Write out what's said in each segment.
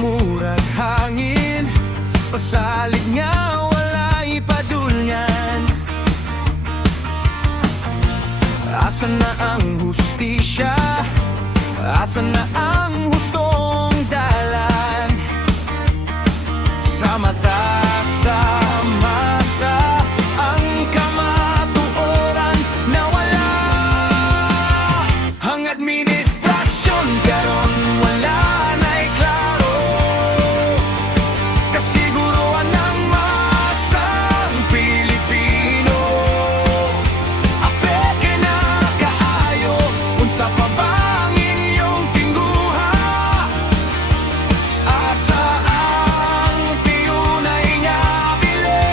murag hangin, pasalig nga walay padulngan. Asa na ang hustisya? Asa na ang hustong dalan? Sa mata, sa masa, ang kamatuoran nawala. Ang administrasyon karon wala na'y klaro, kasiguruan ng masang Pilipino. Apeke na kaayo, unsa pa ba ang inyong tingguha? Asa ang tiyunay nga bili?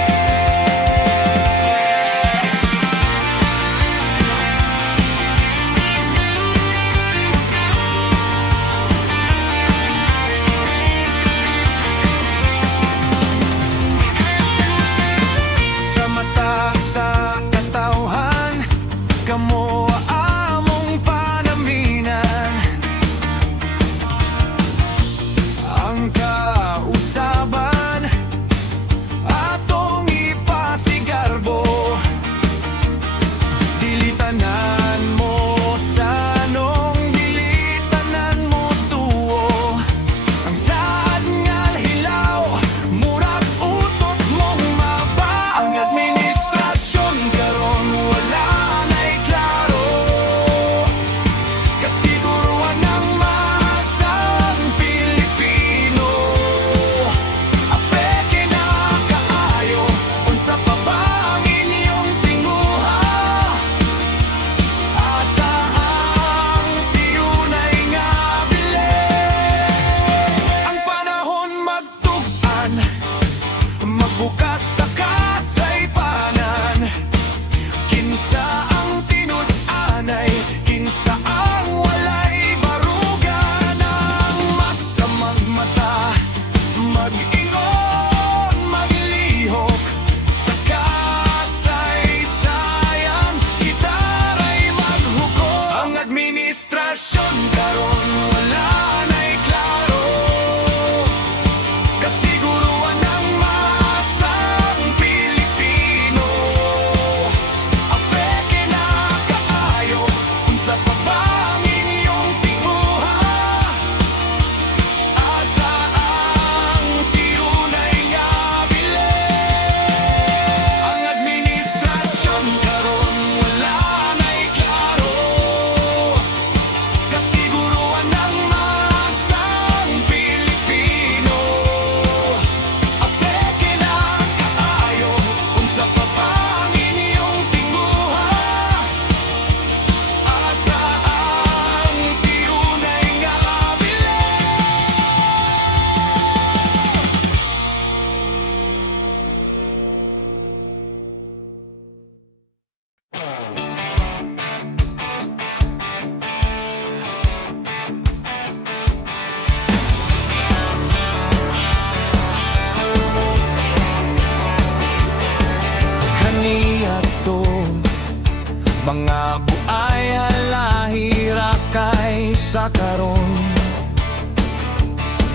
Sa mata, sa katawhan, kamo among panaminan. Ang kausaban atong ipasigarbo, dilitanan mo sanong dilitanan mo tuo. Ang saad nga hilaw, murag utot mong maba. Ang administrasyon karon wala na'y klaro, kasiguruan ng masang Pilipino. Apeke na kaayo, unsa pa ba ang inyong tingguha? Asa ang tiyunay nga bili? Ang panahon magtug-an, magbukas sa kasaypanan. Kinsa ang tinud-anay, kinsa ang walay barugan. Ang masamang mata, mag-ingon, maglihok sa kasaysayan, itaray maghukom. Ang administrasyon karon wala na'y klaro, kasiguruan ng masang Pilipino. Apeke na kaayo, unsa pa ba ang inyong tingguha? Asa ang tiyunay nga bili? Ang administrasyon karon wala na'y klaro, kasiguruan ng masang Pilipino. Apeke na kaayo, unsa pa ba ang inyong tingguha? Asa ang tiyunay nga bili? Kaniya to mga buaya lahira kay sa karon.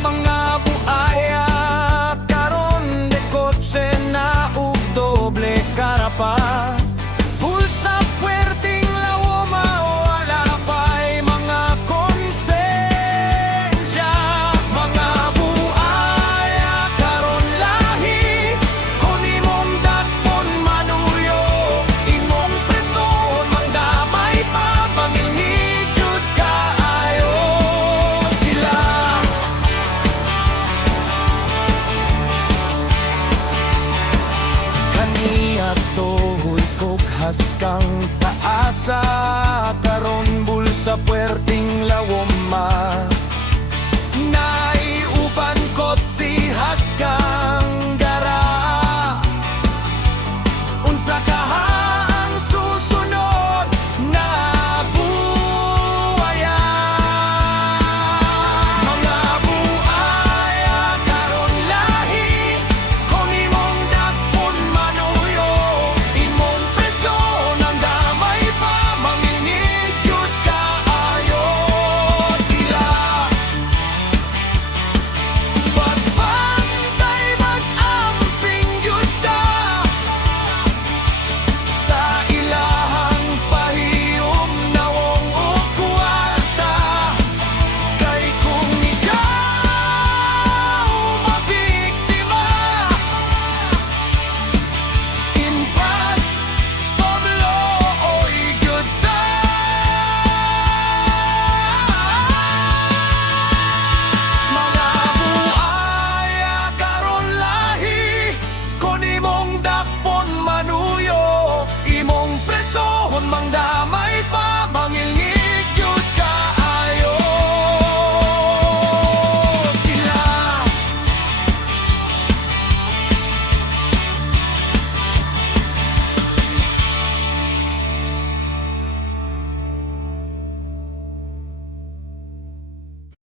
Mga buaya karon de kotse na ug doble karapa. Bulsa puwerting lawoma, wala pa'y mga konsensya. Mga buaya karon lahi, kung imong dakpon manuryo, imong preson mangdamay pa, pangilnijud kaayo sila. Kaniya to'y kughas kang taasa, karon bulsa puwerting lawoma.